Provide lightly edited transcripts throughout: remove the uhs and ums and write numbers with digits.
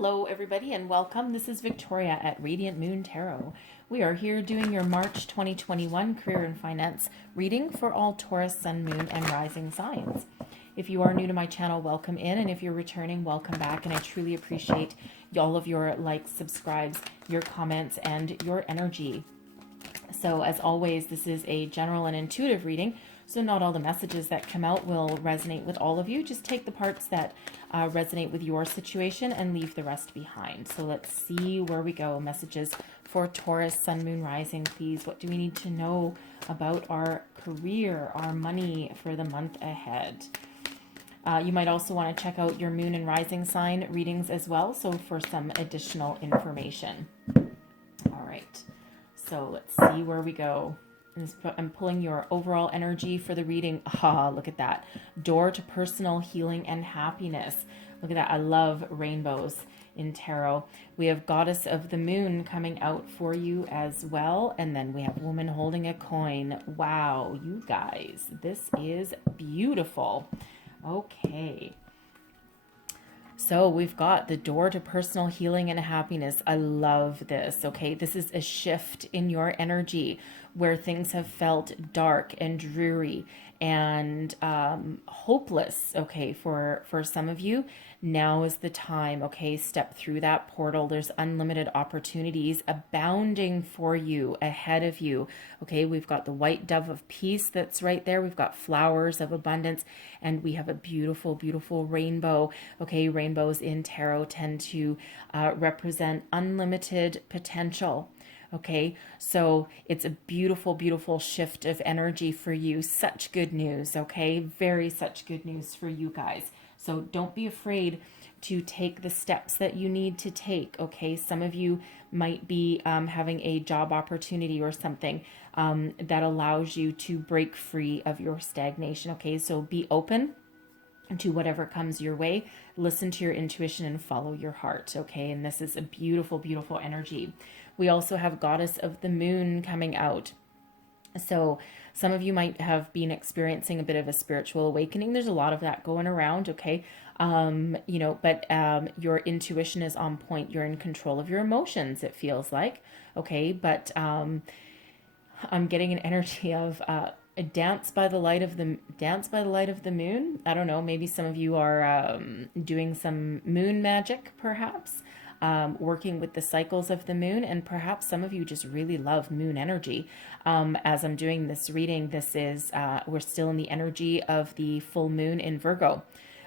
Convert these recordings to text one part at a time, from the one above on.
Hello, everybody, and welcome. This is Victoria at Radiant Moon Tarot. We are here doing your March 2021 career and finance reading for all Taurus, Sun, Moon, and Rising signs. If you are new to my channel, welcome in, and if you're returning, welcome back, and I truly appreciate all of your likes, subscribes, your comments, and your energy. So, as always, this is a general and intuitive reading, so not all the messages that come out will resonate with all of you. Just take the parts that resonate with your situation and leave the rest behind. So let's see where we go. Messages for Taurus, Sun, Moon, Rising, please. What do we need to know about our career, our money for the month ahead? You might also want to check out your Moon and Rising sign readings as well, so for some additional information. All right, so let's see where we go. I'm pulling your overall energy for the reading. Ah, look at that. Door to personal healing and happiness. Look at that. I love rainbows in tarot. We have Goddess of the Moon coming out for you as well. And then we have Woman Holding a Coin. Wow, you guys, this is beautiful. Okay. So we've got the door to personal healing and happiness. I love this. Okay, this is a shift in your energy where things have felt dark and dreary and hopeless. Okay, for some of you, now is the time. Okay, step through that portal. There's unlimited opportunities abounding for you, ahead of you. Okay, we've got the white dove of peace that's right there. We've got flowers of abundance, and we have a beautiful, beautiful rainbow. Okay, rainbows in tarot tend to represent unlimited potential. Okay, so it's a beautiful, beautiful shift of energy for you. Such good news, okay? Very such good news for you guys. So don't be afraid to take the steps that you need to take, okay? Some of you might be having a job opportunity or something that allows you to break free of your stagnation, okay? So be open to whatever comes your way. Listen to your intuition and follow your heart, okay? And this is a beautiful, beautiful energy. We also have Goddess of the Moon coming out. So some of you might have been experiencing a bit of a spiritual awakening. There's a lot of that going around, okay? But your intuition is on point. You're in control of your emotions, it feels like, okay? But I'm getting an energy of a dance by the light of the moon. I don't know, maybe some of you are doing some moon magic, perhaps. Working with the cycles of the moon, and perhaps some of you just really love moon energy. As I'm doing this reading, this is we're still in the energy of the full moon in Virgo,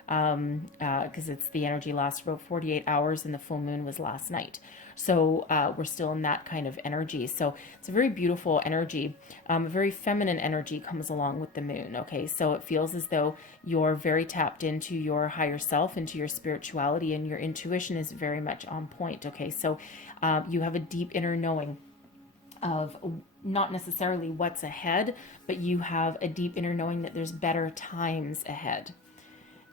because it's the energy lasts for about 48 hours and the full moon was last night. So we're still in that kind of energy. So it's a very beautiful energy. A very feminine energy comes along with the moon. Okay, so it feels as though you're very tapped into your higher self, into your spirituality, and your intuition is very much on point. Okay, so you have a deep inner knowing of not necessarily what's ahead, but you have a deep inner knowing that there's better times ahead.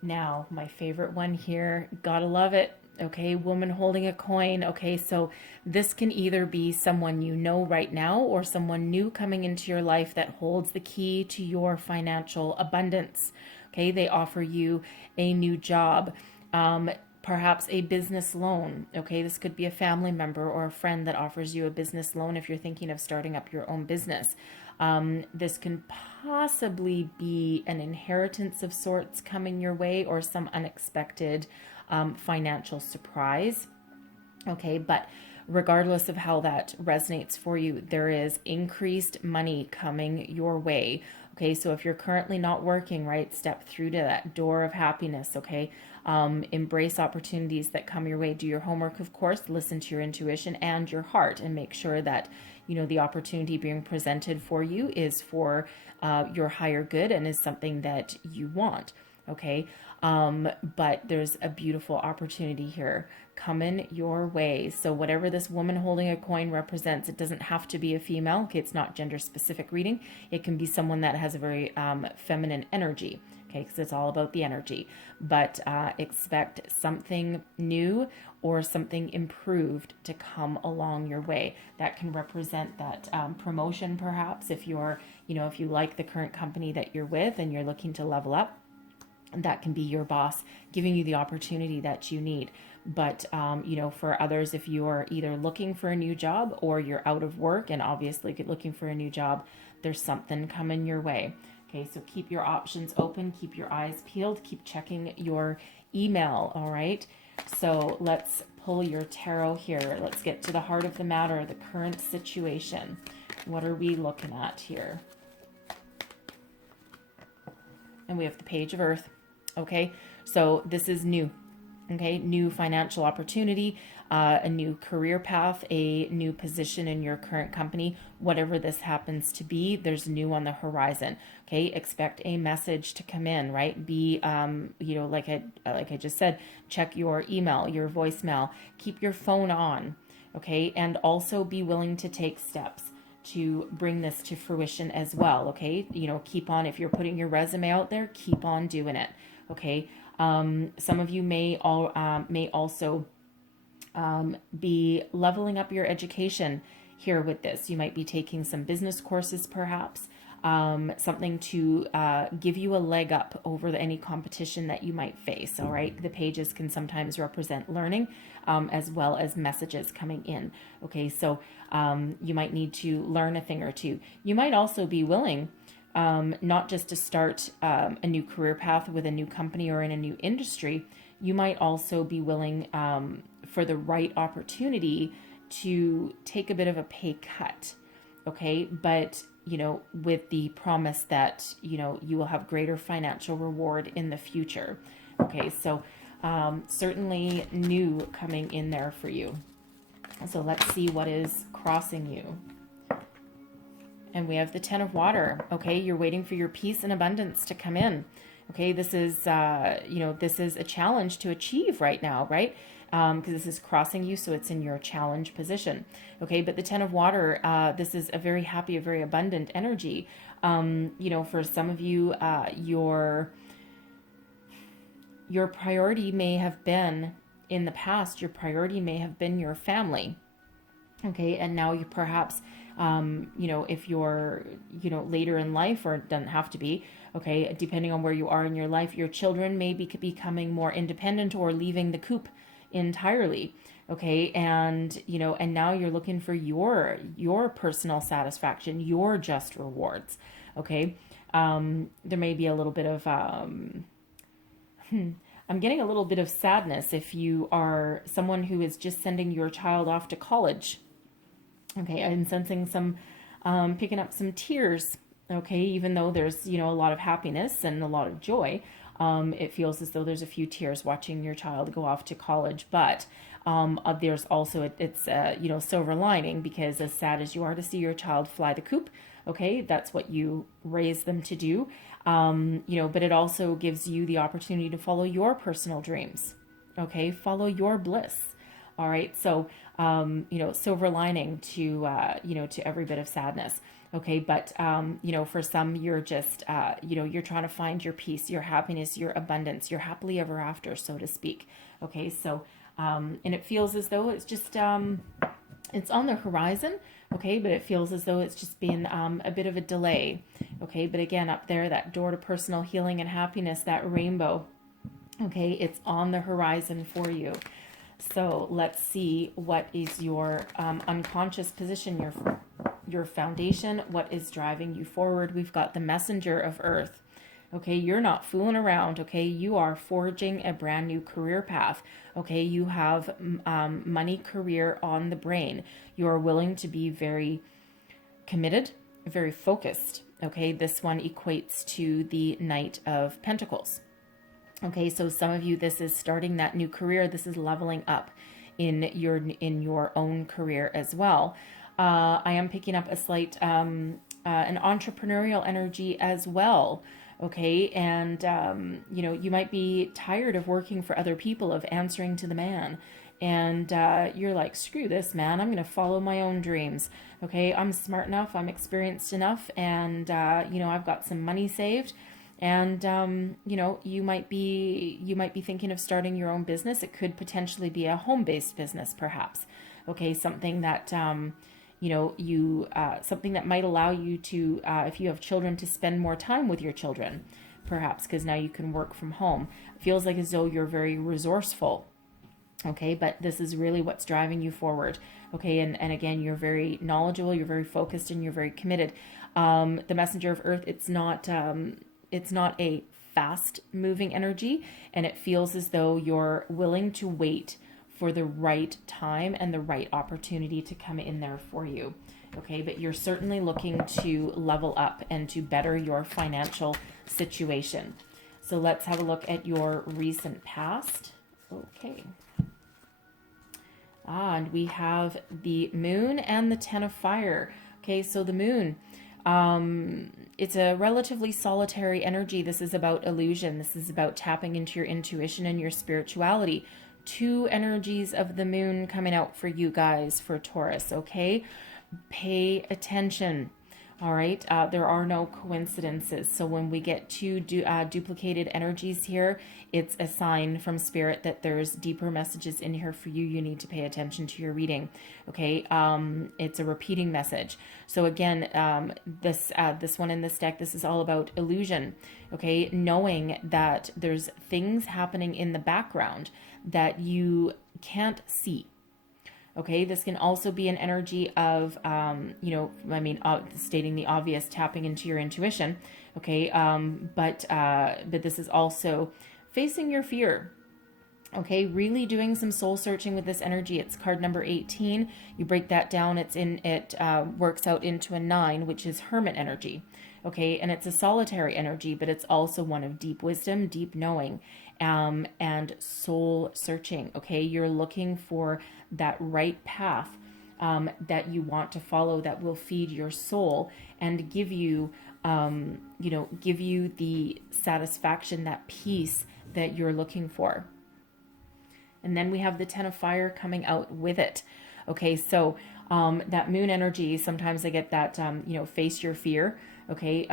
Now, my favorite one here, gotta love it. Okay, Woman Holding a Coin. Okay, so this can either be someone you know right now or someone new coming into your life that holds the key to your financial abundance. Okay, they offer you a new job, perhaps a business loan. Okay, this could be a family member or a friend that offers you a business loan if you're thinking of starting up your own business. This can possibly be an inheritance of sorts coming your way, or some unexpected financial surprise. Okay, but regardless of how that resonates for you, there is increased money coming your way. Okay, so if you're currently not working, right, step through to that door of happiness. Okay, embrace opportunities that come your way. Do your homework, of course. Listen to your intuition and your heart, and make sure that the opportunity being presented for you is for your higher good and is something that you want. Okay, but there's a beautiful opportunity here coming your way. So whatever this Woman Holding a Coin represents, it doesn't have to be a female. Okay, it's not gender specific reading. It can be someone that has a very feminine energy. Okay, because it's all about the energy. But expect something new or something improved to come along your way. That can represent that promotion, perhaps, if you're, if you like the current company that you're with and you're looking to level up. That can be your boss giving you the opportunity that you need. But, you know, for others, if you are either looking for a new job or you're out of work and obviously looking for a new job, there's something coming your way. Okay, so keep your options open, keep your eyes peeled, keep checking your email, all right? So let's pull your tarot here. Let's get to the heart of the matter, the current situation. What are we looking at here? And we have the Page of Earth. Okay, so this is new. Okay, new financial opportunity, a new career path, a new position in your current company, whatever this happens to be, there's new on the horizon. Okay, expect a message to come in, right? Be, you know, like I just said, check your email, your voicemail, keep your phone on, okay, and also be willing to take steps to bring this to fruition as well. Okay, you know, keep on, if you're putting your resume out there, keep on doing it. Okay. Some of you may also be leveling up your education here with this. You might be taking some business courses, perhaps, something to give you a leg up over any competition that you might face. All right, the pages can sometimes represent learning as well as messages coming in. Okay, so you might need to learn a thing or two. You might also be willing not just to start a new career path with a new company or in a new industry. You might also be willing for the right opportunity to take a bit of a pay cut, okay? But, you know, with the promise that, you know, you will have greater financial reward in the future. Okay, so certainly new coming in there for you. So let's see what is crossing you. And we have the Ten of Water. Okay, you're waiting for your peace and abundance to come in. Okay, this is, you know, this is a challenge to achieve right now, right? Because this is crossing you, so it's in your challenge position. Okay, but the Ten of Water, this is a very happy, a very abundant energy. You know, for some of you, your priority may have been, in the past, your priority may have been your family. Okay, and now you perhaps, you know, if you're, you know, later in life, or it doesn't have to be, okay, depending on where you are in your life, your children may be becoming more independent or leaving the coop entirely. Okay, and, you know, and now you're looking for your personal satisfaction, your just rewards. Okay, there may be a little bit of, I'm getting a little bit of sadness if you are someone who is just sending your child off to college. Okay, I'm sensing some, picking up some tears. Okay, even though there's, you know, a lot of happiness and a lot of joy, it feels as though there's a few tears watching your child go off to college. But there's also, it's you know, silver lining, because as sad as you are to see your child fly the coop, okay, that's what you raise them to do. You know, but it also gives you the opportunity to follow your personal dreams. Okay, follow your bliss. All right, so, you know, silver lining to, you know, to every bit of sadness. Okay, but, you know, for some, you're just, you know, you're trying to find your peace, your happiness, your abundance, your happily ever after, so to speak. Okay, so, and it feels as though it's just, it's on the horizon. Okay, but it feels as though it's just been a bit of a delay. Okay, but again, up there, that door to personal healing and happiness, that rainbow. Okay, it's on the horizon for you. So let's see, what is your unconscious position, your foundation, what is driving you forward. We've got the Messenger of Earth. Okay, you're not fooling around. Okay, you are forging a brand new career path. Okay, you have money, career on the brain. You are willing to be very committed, very focused. Okay, this one equates to the Knight of Pentacles. Okay, so some of you, this is starting that new career. This is leveling up in your own career as well. I am picking up a slight an entrepreneurial energy as well. Okay, and you know, you might be tired of working for other people, of answering to the man, and you're like, screw this, man, I'm gonna follow my own dreams. Okay, I'm smart enough, I'm experienced enough, and you know, I've got some money saved. And, you know, you might be thinking of starting your own business. It could potentially be a home-based business, perhaps. Okay, something that, you know, something that might allow you to, if you have children, to spend more time with your children, perhaps, because now you can work from home. It feels like as though you're very resourceful. Okay, but this is really what's driving you forward. Okay, and again, you're very knowledgeable, you're very focused, and you're very committed. The messenger of earth, it's not a fast moving energy, and it feels as though you're willing to wait for the right time and the right opportunity to come in there for you. Okay, but you're certainly looking to level up and to better your financial situation. So let's have a look at your recent past. Okay. And we have the moon and the 10 of fire. Okay, so the moon, it's a relatively solitary energy. This is about illusion. This is about tapping into your intuition and your spirituality. Two energies of the moon coming out for you guys, for Taurus, okay? Pay attention. All right, there are no coincidences. So when we get two duplicated energies here, it's a sign from spirit that there's deeper messages in here for you. You need to pay attention to your reading. Okay, it's a repeating message. So again, this one in this deck, this is all about illusion. Okay, knowing that there's things happening in the background that you can't see. Okay, this can also be an energy of, stating the obvious, tapping into your intuition. Okay, but this is also facing your fear. Okay, really doing some soul searching with this energy. It's card number 18. You break that down. It works out into a 9, which is hermit energy. Okay, and it's a solitary energy, but it's also one of deep wisdom, deep knowing, and soul searching. Okay, you're looking for that right path that you want to follow, that will feed your soul and give you, give you the satisfaction, that peace that you're looking for. And then we have the 10 of fire coming out with it. Okay, so that moon energy, sometimes I get that, face your fear. Okay,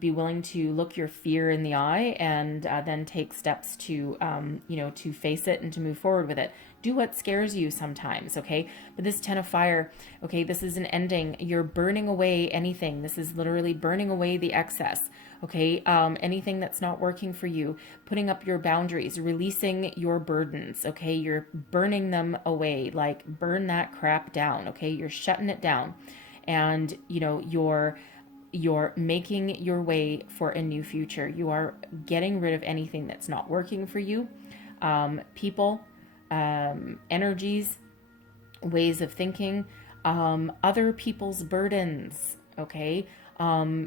be willing to look your fear in the eye and then take steps to, to face it and to move forward with it. Do what scares you sometimes, okay? But this 10 of fire, okay, this is an ending. You're burning away anything. This is literally burning away the excess, okay? Anything that's not working for you, putting up your boundaries, releasing your burdens, okay? You're burning them away, like burn that crap down, okay? You're shutting it down. And, you're making your way for a new future. You are getting rid of anything that's not working for you. People, energies, ways of thinking, other people's burdens, okay?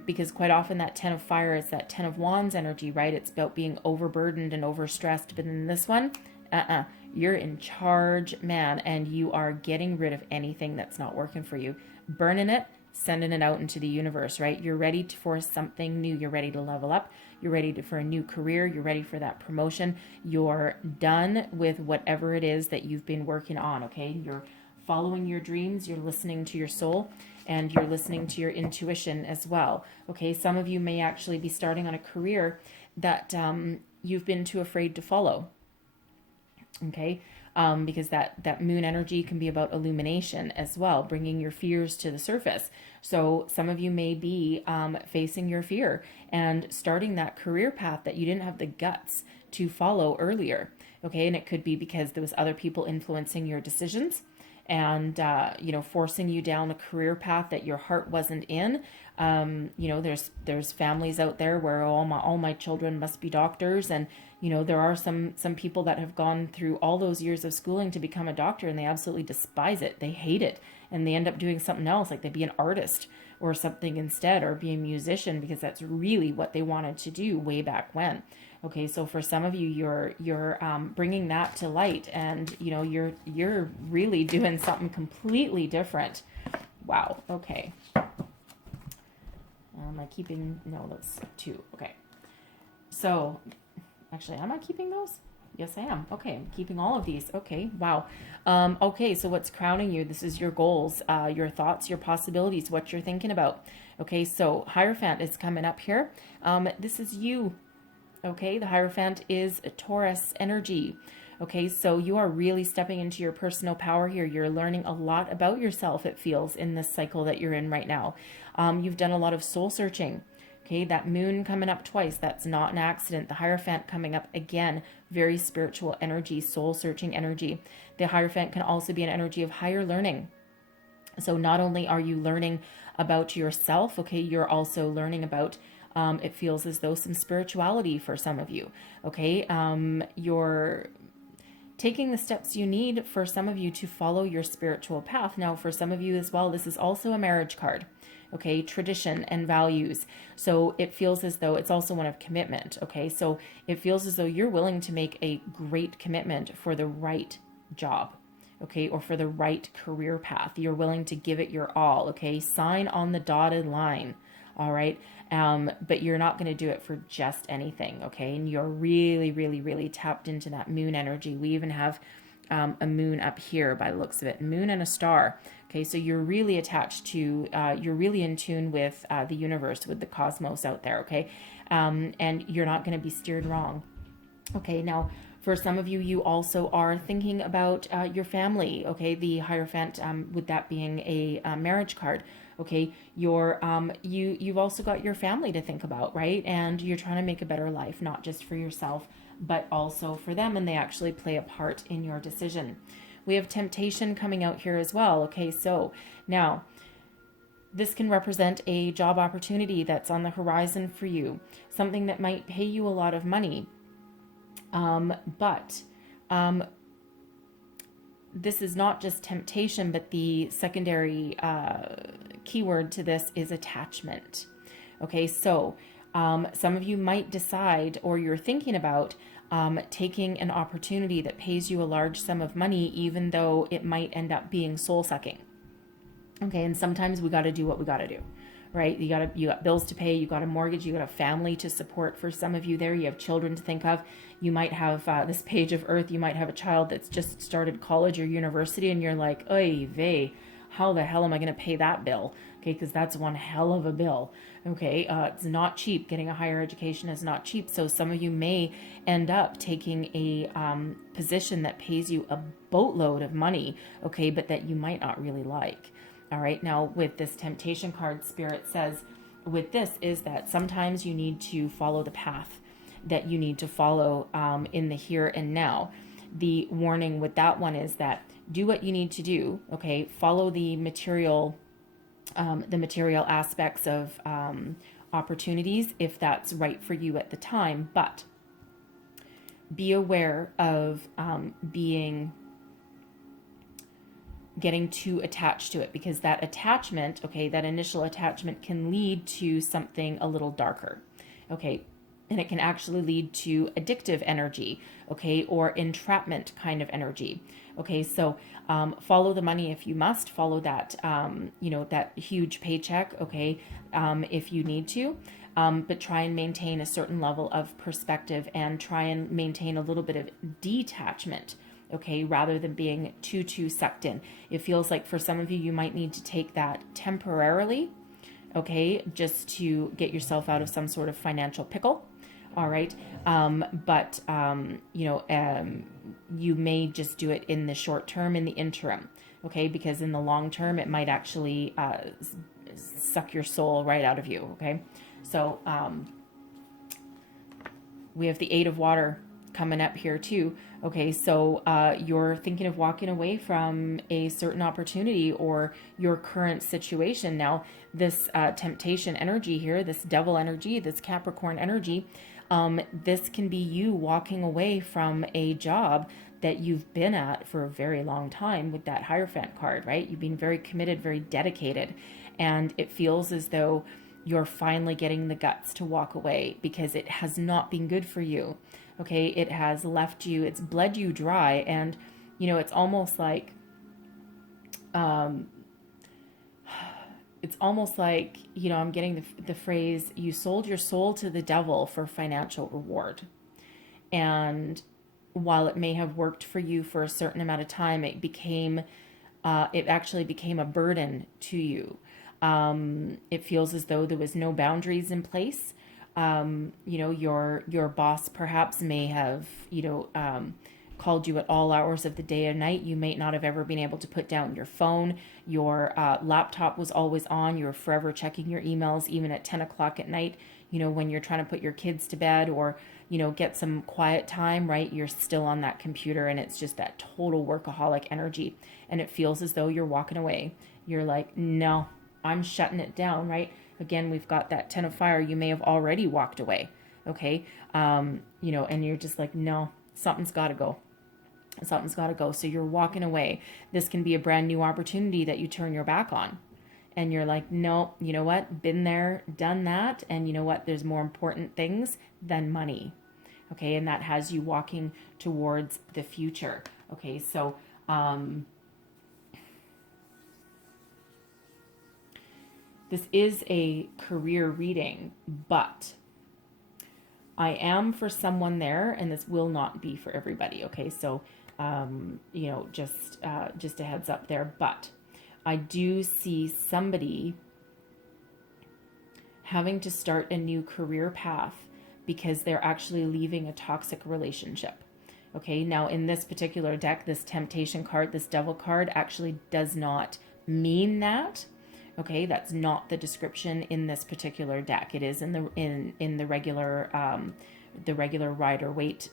Because quite often that 10 of fire is that 10 of wands energy, right? It's about being overburdened and overstressed. But in this one, you're in charge, man, and you are getting rid of anything that's not working for you. Burning it, sending it out into the universe, right? You're ready for something new. You're ready to level up. You're ready for a new career. You're ready for that promotion. You're done with whatever it is that you've been working on, okay? You're following your dreams. You're listening to your soul, and you're listening to your intuition as well, okay? Some of you may actually be starting on a career that you've been too afraid to follow, okay? Because that moon energy can be about illumination as well, bringing your fears to the surface. So some of you may be facing your fear and starting that career path that you didn't have the guts to follow earlier. Okay, and it could be because there was other people influencing your decisions and forcing you down a career path that your heart wasn't in. There's families out there where all my children must be doctors, and there are some people that have gone through all those years of schooling to become a doctor, and they absolutely despise it. They hate it, and they end up doing something else, like they be an artist or something instead, or be a musician, because that's really what they wanted to do way back when. Okay, so for some of you, you're bringing that to light, and you're really doing something completely different. Wow. Okay. Am I keeping? No, that's 2. Okay. So, actually, am I keeping those? Yes, I am. Okay, I'm keeping all of these. Okay, wow. Okay, so what's crowning you? This is your goals, your thoughts, your possibilities, what you're thinking about. Okay, so Hierophant is coming up here. This is you. Okay, the Hierophant is a Taurus energy. Okay, so you are really stepping into your personal power here. You're learning a lot about yourself, it feels, in this cycle that you're in right now. You've done a lot of soul searching. Okay, that moon coming up twice, that's not an accident. The Hierophant coming up again, very spiritual energy, soul searching energy. The Hierophant can also be an energy of higher learning. So not only are you learning about yourself, okay, you're also learning about, it feels as though some spirituality for some of you, okay? You're taking the steps you need for some of you to follow your spiritual path. Now, for some of you as well, this is also a marriage card, okay? Tradition and values. So it feels as though it's also one of commitment, okay? So it feels as though you're willing to make a great commitment for the right job, okay, or for the right career path. You're willing to give it your all, okay? Sign on the dotted line, all right? But you're not going to do it for just anything, okay? And you're really, really, really tapped into that moon energy. We even have a moon up here by the looks of it, moon and a star, okay? So you're really attached to, you're really in tune with the universe, with the cosmos out there, okay? And you're not going to be steered wrong, okay? Now, for some of you, you also are thinking about your family, okay? The Hierophant, with that being a marriage card, okay? You've also got your family to think about, right? And you're trying to make a better life, not just for yourself, but also for them, and they actually play a part in your decision. We have temptation coming out here as well, okay? So now, this can represent a job opportunity that's on the horizon for you, something that might pay you a lot of money. But this is not just temptation, but the secondary keyword to this is attachment. Okay, so some of you might decide, or you're thinking about taking an opportunity that pays you a large sum of money, even though it might end up being soul sucking. Okay, and sometimes we got to do what we got to do. Right? You got bills to pay, you got a mortgage, you got a family to support. For some of you there, you have children to think of. You might have this page of earth, you might have a child that's just started college or university, and you're like, oy vey, how the hell am I going to pay that bill? Okay, because that's one hell of a bill. Okay, it's not cheap. Getting a higher education is not cheap. So some of you may end up taking a position that pays you a boatload of money, okay, but that you might not really like. All right, now with this temptation card, Spirit says with this is that sometimes you need to follow the path that you need to follow in the here and now. The warning with that one is that do what you need to do, okay? Follow the material aspects of opportunities if that's right for you at the time, but be aware of getting too attached to it, because that attachment, okay, that initial attachment can lead to something a little darker, okay, and it can actually lead to addictive energy, okay, or entrapment kind of energy, okay. So follow the money if you must, follow that, that huge paycheck, okay, if you need to, but try and maintain a certain level of perspective and try and maintain a little bit of detachment, okay, rather than being too sucked in. It feels like for some of you, you might need to take that temporarily, okay, just to get yourself out of some sort of financial pickle, all right? You may just do it in the short term, in the interim, okay, because in the long term, it might actually suck your soul right out of you, okay? So we have the Eight of Water coming up here too. Okay, so you're thinking of walking away from a certain opportunity or your current situation. Now, this temptation energy here, this devil energy, this Capricorn energy, this can be you walking away from a job that you've been at for a very long time with that Hierophant card, right? You've been very committed, very dedicated, and it feels as though you're finally getting the guts to walk away because it has not been good for you. Okay, it has left you, it's bled you dry, and it's almost like I'm getting the phrase, you sold your soul to the devil for financial reward. And while it may have worked for you for a certain amount of time, it actually became a burden to you. It feels as though there was no boundaries in place. Your boss perhaps may have, called you at all hours of the day and night. You may not have ever been able to put down your phone. Your laptop was always on. You were forever checking your emails, even at 10 o'clock at night, you know, when you're trying to put your kids to bed or, you know, get some quiet time, right? You're still on that computer, and it's just that total workaholic energy. And it feels as though you're walking away. You're like, no, I'm shutting it down, right? Again, we've got that 10 of fire. You may have already walked away, okay? You know, and you're just like, no, something's got to go. Something's got to go. So you're walking away. This can be a brand new opportunity that you turn your back on. And you're like, no, you know what? Been there, done that. And you know what? There's more important things than money. Okay. And that has you walking towards the future. Okay. So, this is a career reading, but I am for someone there, and this will not be for everybody. Okay. So, you know, just a heads up there, but I do see somebody having to start a new career path because they're actually leaving a toxic relationship. Okay, now in this particular deck, this temptation card, this devil card actually does not mean that. Okay, that's not the description in this particular deck. It is in the regular Rider-Waite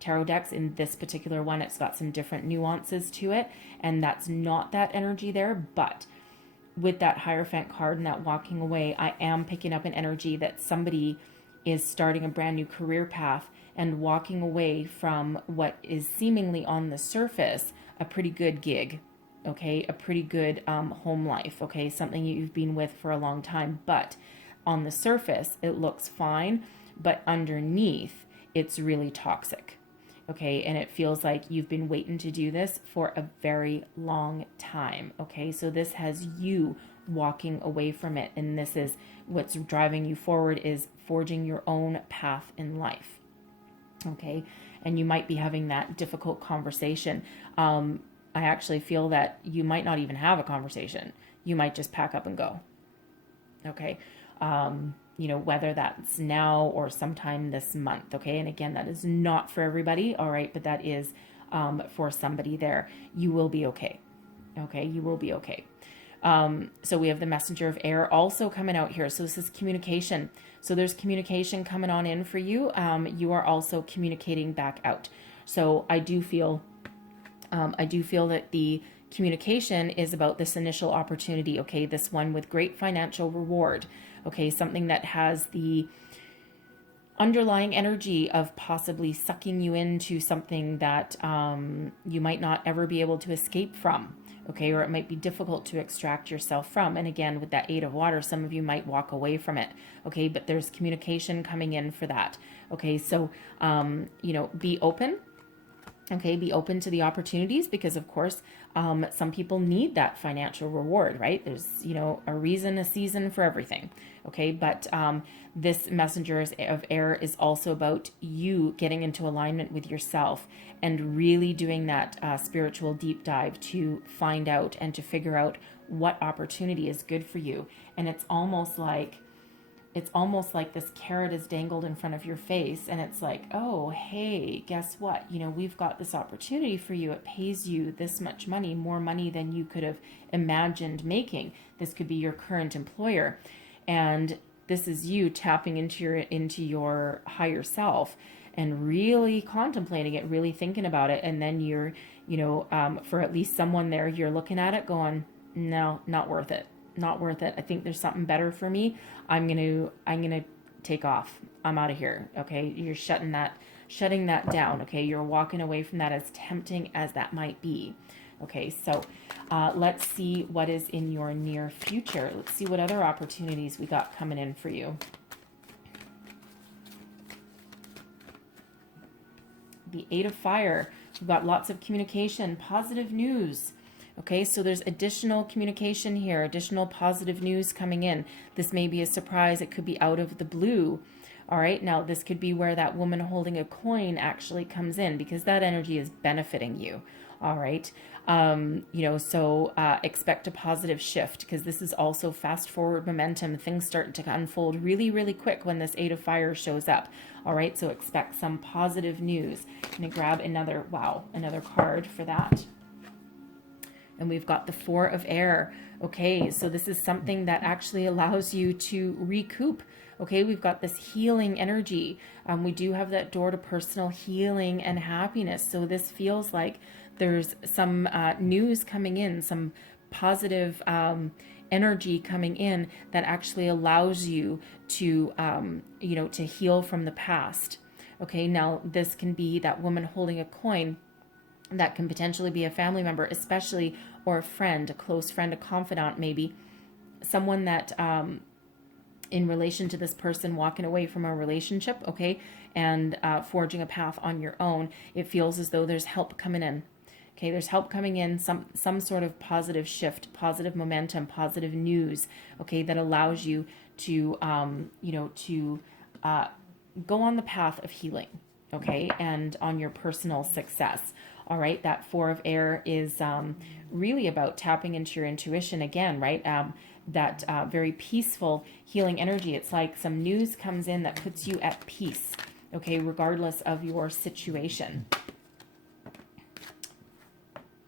tarot decks. In this particular one, it's got some different nuances to it, and that's not that energy there. But with that Hierophant card and that walking away, I am picking up an energy that somebody is starting a brand new career path and walking away from what is seemingly on the surface a pretty good gig, okay, a pretty good home life, okay, something you've been with for a long time, but on the surface it looks fine, but underneath it's really toxic. Okay, and it feels like you've been waiting to do this for a very long time. Okay, so this has you walking away from it, and this is what's driving you forward, is forging your own path in life. Okay, and you might be having that difficult conversation. I actually feel that you might not even have a conversation. You might just pack up and go. Okay. You know, whether that's now or sometime this month. Okay. And again, that is not for everybody. All right. But that is for somebody there. You will be okay. Okay. You will be okay. So we have the Messenger of Air also coming out here. So this is communication. So there's communication coming on in for you. You are also communicating back out. So I do feel that the communication is about this initial opportunity. Okay. This one with great financial reward. Okay. Something that has the underlying energy of possibly sucking you into something that you might not ever be able to escape from. Okay, or it might be difficult to extract yourself from. And again, with that 8 of water, some of you might walk away from it. Okay, but there's communication coming in for that. Okay, so, you know, be open. Okay, be open to the opportunities, because of course, some people need that financial reward, right? There's, you know, a reason, a season for everything. Okay, but this Messenger of Air is also about you getting into alignment with yourself and really doing that spiritual deep dive to find out and to figure out what opportunity is good for you. And it's almost like this carrot is dangled in front of your face, and it's like, oh, hey, guess what? You know, we've got this opportunity for you. It pays you this much money, more money than you could have imagined making. This could be your current employer. And this is you tapping into your higher self and really contemplating it, really thinking about it. And then you're, you know, for at least someone there, you're looking at it going, no, not worth it. Not worth it. I think there's something better for me. I'm gonna take off. I'm out of here. Okay. You're shutting that down. Okay. You're walking away from that, as tempting as that might be. Okay. So, let's see what is in your near future. Let's see what other opportunities we got coming in for you. The 8 of Fire. We've got lots of communication, positive news. Okay, so there's additional communication here, additional positive news coming in. This may be a surprise. It could be out of the blue. All right, now this could be where that woman holding a coin actually comes in, because that energy is benefiting you. All right. So expect a positive shift, because this is also fast forward momentum. Things start to unfold really, really quick when this Eight of Fire shows up. All right. So expect some positive news. I'm going to grab another card for that. And we've got the Four of Air. Okay, so this is something that actually allows you to recoup. Okay, we've got this healing energy. We do have that door to personal healing and happiness. So this feels like there's some news coming in, some positive energy coming in that actually allows you to, to heal from the past. Okay, now this can be that woman holding a coin. That can potentially be a family member, especially, or a friend, a close friend, a confidant, maybe someone that, in relation to this person walking away from a relationship, okay, and forging a path on your own, it feels as though there's help coming in. Okay, there's help coming in, some sort of positive shift, positive momentum, positive news, okay, that allows you to, go on the path of healing, okay, and on your personal success. All right, that Four of Air is really about tapping into your intuition again, right? That very peaceful healing energy. It's like some news comes in that puts you at peace, okay, regardless of your situation.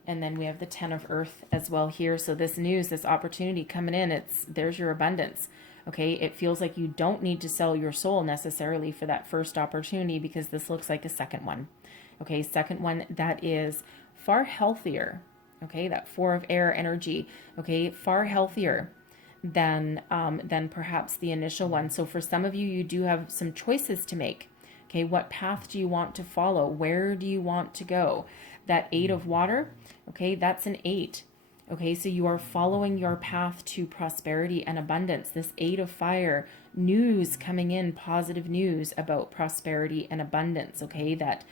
And then we have the Ten of Earth as well here. So this news, this opportunity coming in, there's your abundance. Okay, it feels like you don't need to sell your soul necessarily for that first opportunity, because this looks like a second one. Okay, second one that is far healthier. Okay, that Four of Air energy. Okay, far healthier than perhaps the initial one. So for some of you, you do have some choices to make. Okay, what path do you want to follow? Where do you want to go? That Eight of Water. Okay, that's an 8. Okay, so you are following your path to prosperity and abundance. This Eight of Fire, news coming in, positive news about prosperity and abundance. Okay, that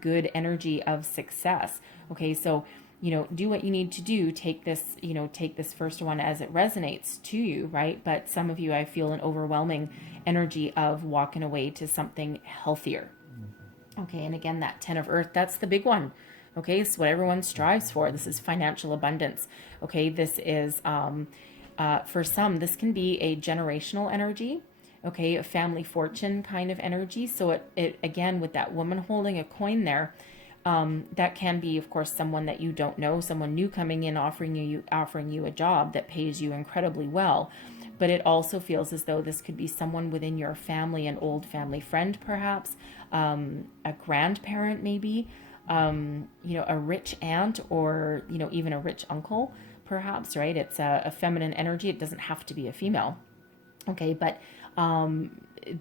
good energy of success. Okay, so do what you need to do. Take this first one as it resonates to you, right? But some of you, I feel an overwhelming energy of walking away to something healthier. Okay, and again, that Ten of Earth, that's the big one. Okay, it's what everyone strives for. This is financial abundance. Okay, this is, for some, this can be a generational energy. Okay, a family fortune kind of energy. So it again, with that woman holding a coin there, that can be, of course, someone that you don't know, someone new coming in, offering you a job that pays you incredibly well. But it also feels as though this could be someone within your family, an old family friend, perhaps, a grandparent, maybe, a rich aunt, or, even a rich uncle, perhaps, right? It's a feminine energy. It doesn't have to be a female. Okay, but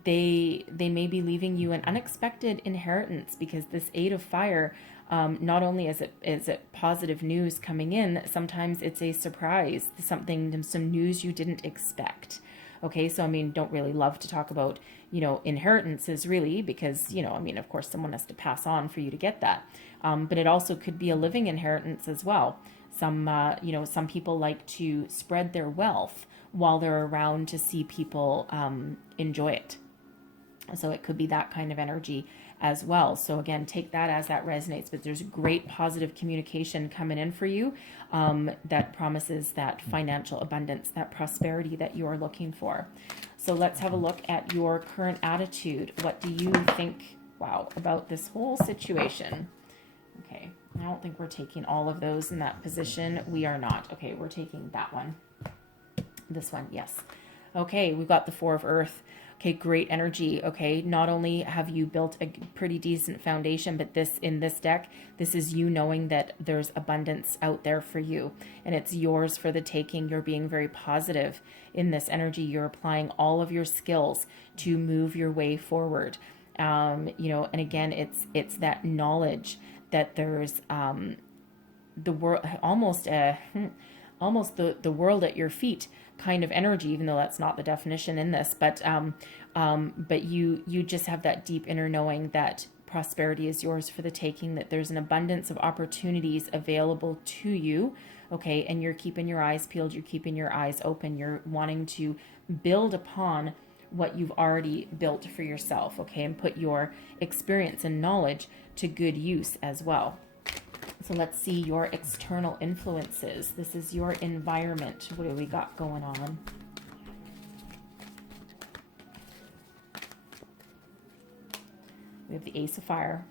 they may be leaving you an unexpected inheritance, because this Eight of Fire, not only is it positive news coming in, sometimes it's a surprise, some news you didn't expect. Okay, so don't really love to talk about inheritances, really, because of course someone has to pass on for you to get that, but it also could be a living inheritance as well. Some people like to spread their wealth while they're around to see people enjoy it. So it could be that kind of energy as well. So again, take that as that resonates, but there's great positive communication coming in for you that promises that financial abundance, that prosperity that you're looking for. So let's have a look at your current attitude. What do you think, about this whole situation? Okay, I don't think we're taking all of those in that position. We are not. Okay, we're taking that one. This one, yes. Okay, we've got the Four of Earth. Okay, great energy. Okay, not only have you built a pretty decent foundation, but in this deck, this is you knowing that there's abundance out there for you, and it's yours for the taking. You're being very positive in this energy. You're applying all of your skills to move your way forward. And again, it's that knowledge that there's the world, almost the world at your feet kind of energy, even though that's not the definition in this, but you just have that deep inner knowing that prosperity is yours for the taking, that there's an abundance of opportunities available to you. Okay, and you're keeping your eyes peeled, you're keeping your eyes open, you're wanting to build upon what you've already built for yourself, okay, and put your experience and knowledge to good use as well. So let's see your external influences. This is your environment. What do we got going on? We have the Ace of Fire.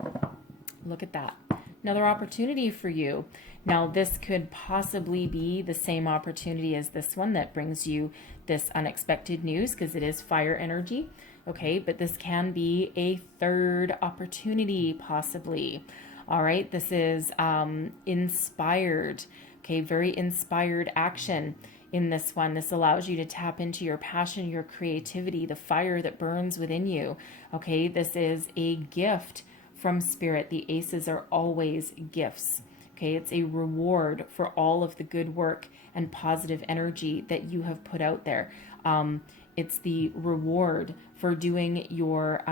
Look at that. Another opportunity for you. Now, this could possibly be the same opportunity as this one that brings you this unexpected news, because it is fire energy. Okay, but this can be a third opportunity, possibly. All right, this is inspired. Okay, very inspired action in this one. This allows you to tap into your passion, your creativity, the fire that burns within you. Okay, this is a gift from Spirit. The aces are always gifts. Okay, it's a reward for all of the good work and positive energy that you have put out there. It's the reward for doing your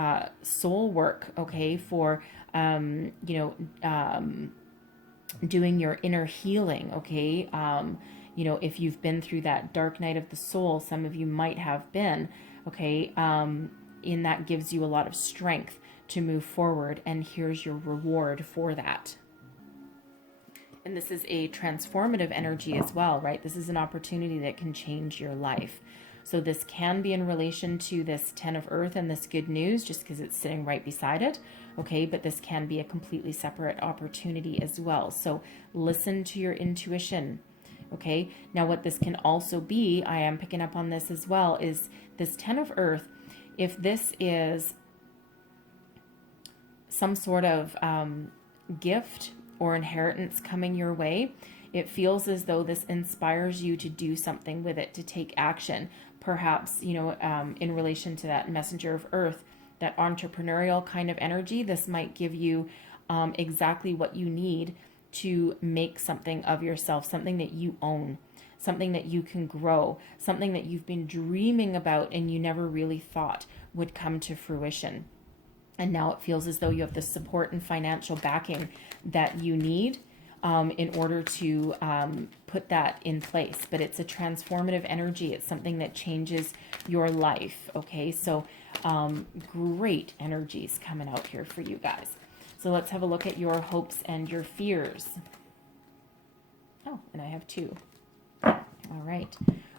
soul work, okay, for, doing your inner healing, okay. If you've been through that dark night of the soul, some of you might have been, okay, in that gives you a lot of strength to move forward, and here's your reward for that. And this is a transformative energy as well, right? This is an opportunity that can change your life. So this can be in relation to this 10 of Earth and this good news, just because it's sitting right beside it, okay? But this can be a completely separate opportunity as well. So listen to your intuition, okay? Now what this can also be, I am picking up on this as well, is this 10 of Earth. If this is some sort of gift or inheritance coming your way, it feels as though this inspires you to do something with it, to take action. Perhaps, in relation to that messenger of Earth, that entrepreneurial kind of energy, this might give you exactly what you need to make something of yourself, something that you own, something that you can grow, something that you've been dreaming about and you never really thought would come to fruition. And now it feels as though you have the support and financial backing that you need in order to put that in place. But it's a transformative energy. It's something that changes your life. Okay, so great energies coming out here for you guys. So let's have a look at your hopes and your fears. Oh, and I have two. All right.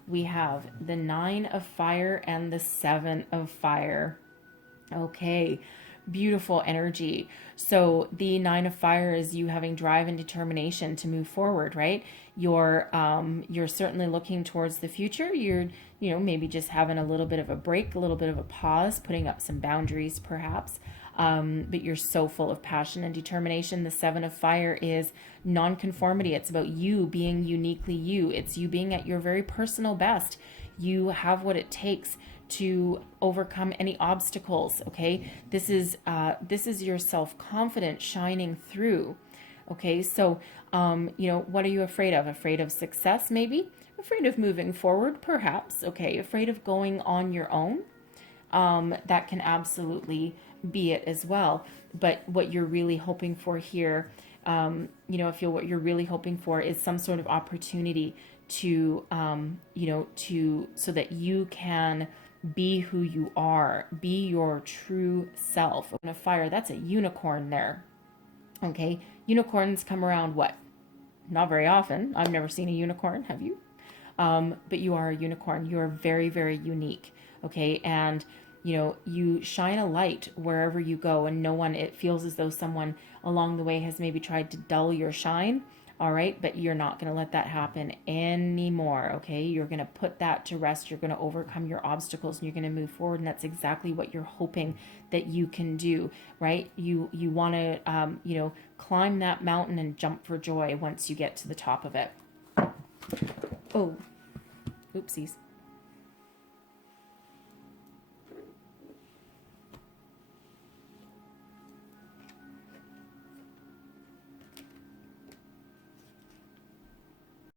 We have the 9 of Fire and the 7 of Fire. Okay. Beautiful energy. So the 9 of Fire is you having drive and determination to move forward, right? You're certainly looking towards the future. You're, maybe just having a little bit of a break, a little bit of a pause, putting up some boundaries perhaps. But you're so full of passion and determination. The 7 of Fire is nonconformity. It's about you being uniquely you. It's you being at your very personal best. You have what it takes to overcome any obstacles. Okay, this is your self-confidence shining through. Okay, so what are you afraid of? Afraid of success, maybe? Afraid of moving forward, perhaps. Okay, afraid of going on your own. That can absolutely be it as well. But what you're really hoping for here, I feel what you're really hoping for is some sort of opportunity to, so that you can be who you are, be your true self. On a fire, that's a unicorn there. Okay, unicorns come around what? Not very often. I've never seen a unicorn. Have you? But you are a unicorn. You are very, very unique. Okay, and you shine a light wherever you go, and it feels as though someone along the way has maybe tried to dull your shine. All right, but you're not going to let that happen anymore, okay? You're going to put that to rest. You're going to overcome your obstacles, and you're going to move forward, and that's exactly what you're hoping that you can do, right? You want to, climb that mountain and jump for joy once you get to the top of it. Oh, oopsies.